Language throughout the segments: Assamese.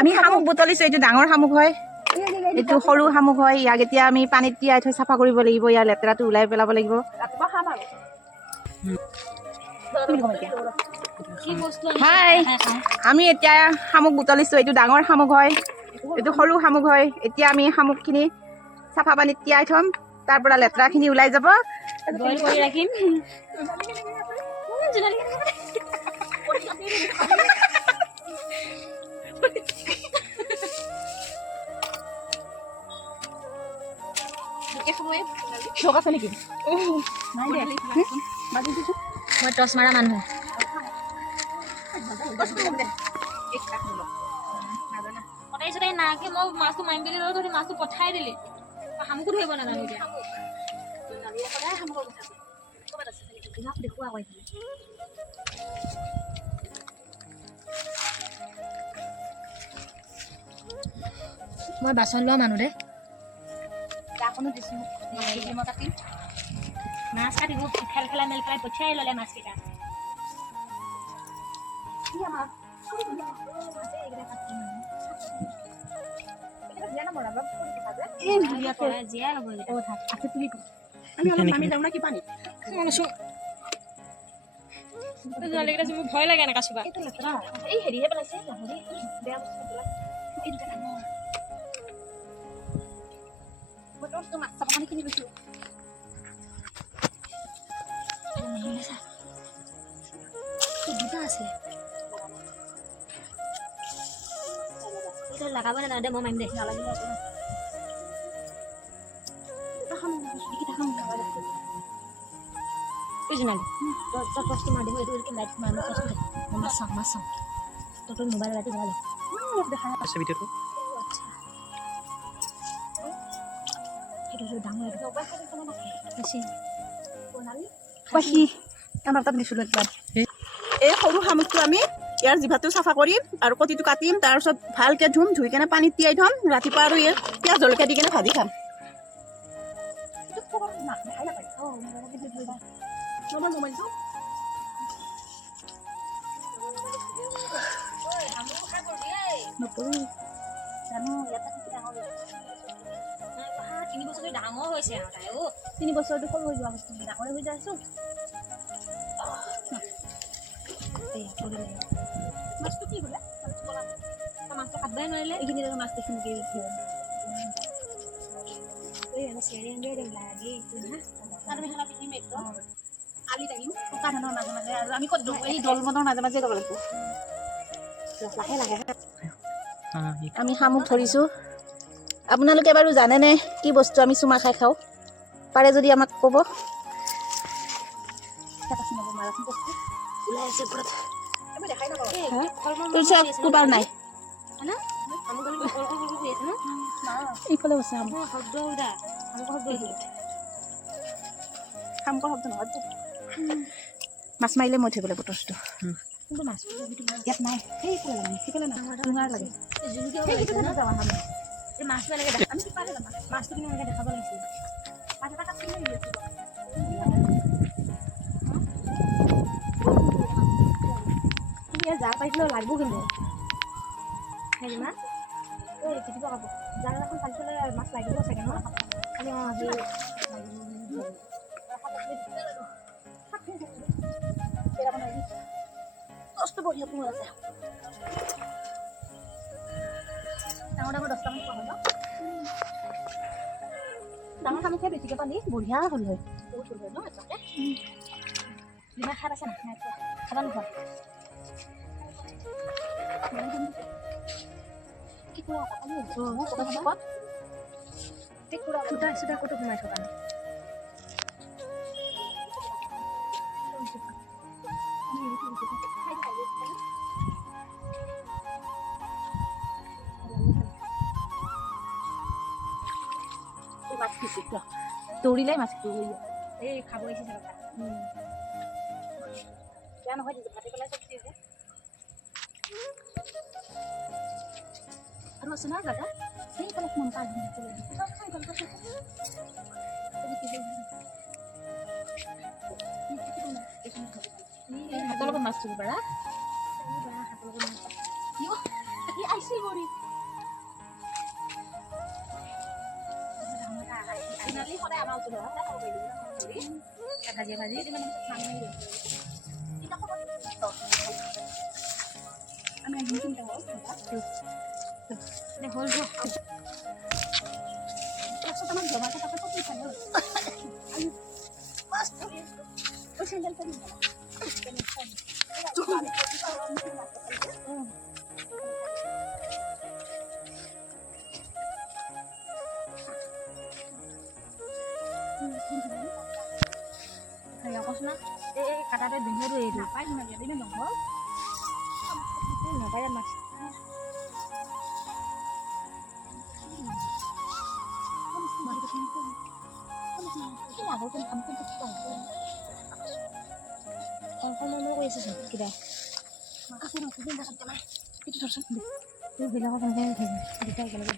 আমি শামুক বুটলিছো এইটো ডাঙৰ শামুক হয় এইটো সৰু শামুক হয় ইয়াক এতিয়া আমি পানীত তিয়াই থৈ চাফা কৰিব লাগিব ইয়াৰ লেতেৰাটো ওলাই পেলাব লাগিব হাই আমি এতিয়া শামুক বুটলিছো এইটো ডাঙৰ শামুক হয় এইটো সৰু শামুক হয় এতিয়া আমি শামুকখিনি চাফা পানীত তিয়াই থম তাৰ পৰা লেতেৰাখিনি ওলাই যাব বইল কৰি ৰাখিম মই টচ মাৰা মানুহ সদায় নাকে মই মাছটো মাৰিম বুলি লৈ তহঁতি মাছটো পঠাই দিলি শামুকো ধৰিব নাজানো এতিয়া মই বাচন লোৱা মানুহ দে মাছ কাটিব খেল খেলা মেল পেলাই পঠিয়াই ল'লে মাছকেইটা ভয় লাগে এনেকা চুবা লাগাব না দে মই মাৰিম দে নালাগিব এই সৰু শামুকটো আমি ইয়াৰ জিভাটো চাফা কৰিম আৰু কটিটো কাটিম তাৰপিছত ভালকৈ ধুম ধুই কেনে পানীত তিয়াই থ'ম ৰাতিপুৱা আৰু ইয়াৰ পিঁয়াজ জলকীয়া দি কেনে ভাজি খাম ডাঙৰ হৈছে 3 বছৰটো সৰু হৈ যোৱা বস্তু ডাঙৰ হৈ যায় আছো মাছটো কি বোলে মাছটো খাবই নোৱাৰিলে এইখিনি মাছ দেখিম কি আলি থাকিম শুকান ধানৰ মাজে মাজে আৰু আমি ক'ত এই দলমনৰ মাজে মাজে যাব লাগিব লাহে লাহে আমি শামুক ধৰিছোঁ আপোনালোকে বাৰু জানেনে কি বস্তু আমি চুমা খাই খাওঁ? পাৰে যদি আমাক ক'ব। কোবাৰ নাই ইফালে বস্তু মাছ মাৰিলে মই থৈ পেলাই বটৰটো ইয়াত নাই সেইফালে নাই লাগে মাছটো এনেকৈ মাছটো কিন্তু এনেকৈ দেখাব লাগিছিল মাছ এটা কাটি জাল পাতিলেও লাগব কিন্তু হেৰি মাছ কেতিয়াবা খাব জাল এখন পাতি থ'লে মাছ লাগিব চাগে ন খালি আজি কষ্ট বঢ়িয়া পোহৰ আছে ডাঙৰ ডাঙৰ 10টামান পোৱা হয় ন ডাঙৰ শামুকহে বেছিকৈ পালি বঢ়িয়া হ'ল হয় বহুত হ'ল হয় ন এটাতে বিনা খাত আছে না খাবা নোখোৱা ক'তো সোমাই থকা নাই দৌৰিলে মাছ এই খাব আহিছে বেয়া নহয় ভাতি পেলাই চব দিয়ে আৰু আছে না জাগা সেইফালে মন পাই হাতৰ লগত মাছ ধৰিব পাৰা আইছি গৰি সদায় আমাৰ ভাজি ভাজি আমি একদিন চিন্তা হ'ল আমাৰ জমাতে তাতে ক'ত খালে মাছ ধৰি চেণ্ডেল কৰি কৈছো না এই কাটাতে বিন্ধুটো এইটো নাপায় সিমান নম্বৰ নাপায় মাছ কৰি আছে কিবা বিলাকত কেনেকৈ দুটা একেলগে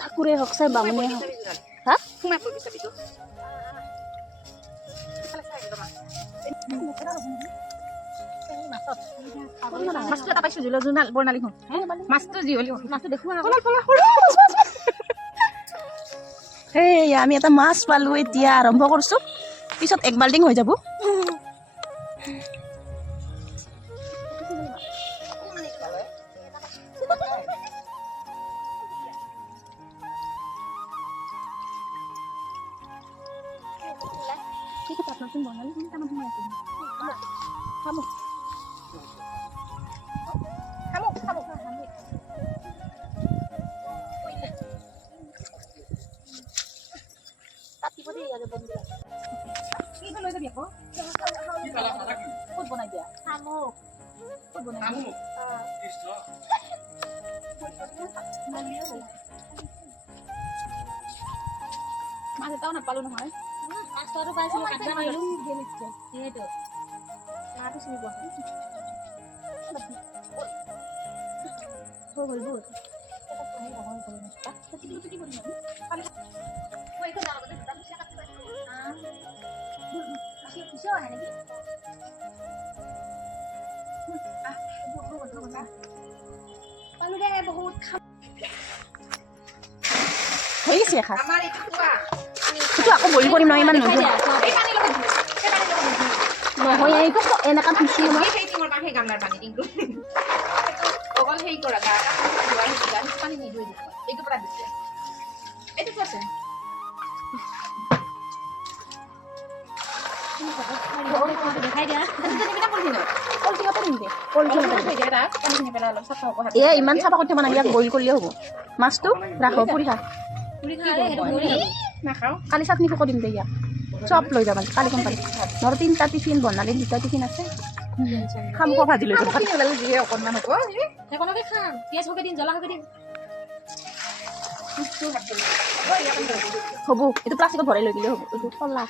ঠাকুৰে হওক চাই বামুণে হওক হা সোমাই পৰিবি চাবিটো মাছটো এটা পাইছো জিলো জোনাল বৰ্ণালী খন মাছটো যি হলি মাছটো দেখো সেই আমি এটা মাছ পালো এতিয়া আৰম্ভ কৰিছো পিছত এক বাল্টিং হৈ যাব মাছ এটাও নাপালো নহয় মাছটো পাইছিলো কাটবা নোৱাৰিলো সেইটো মাছটো চিনি পোৱা হৈ গ'ল হৈছে আকৌ বইল কৰিম নহয় ইমান নহয় এইটো এনেকা পিছি মই সেই টিঙৰ পৰা সেই গামলাৰ পানী টিংটো অকল সেই কৰা গা ধোৱাৰ পানী নিদিওঁ এইটো পৰা দিছে এইটো আছে দেখাই দিয়া এ ইমান চাফা কৰি থব ইয়াক বইল কৰিলে হ'ব মাছটো ৰাখো পুৰি খা নাখাওঁ কালি চাটনি ফকো দিম দে ইয়াক চব লৈ যাবা কালি কম কালি মোৰ 3টা টিফিন বনালে 2টা টিফিন আছে খাম খোৱা ভাজি লৈ যাম যিহে অকণমান হ'ব সেইকণকে খাম পিঁয়াজ সৰহকৈ দিম জ্বলা সৰহকৈ দিম হ'ব এইটো প্লাষ্টিকত ভৰাই লৈ গ'লে হ'ব এইটো খলা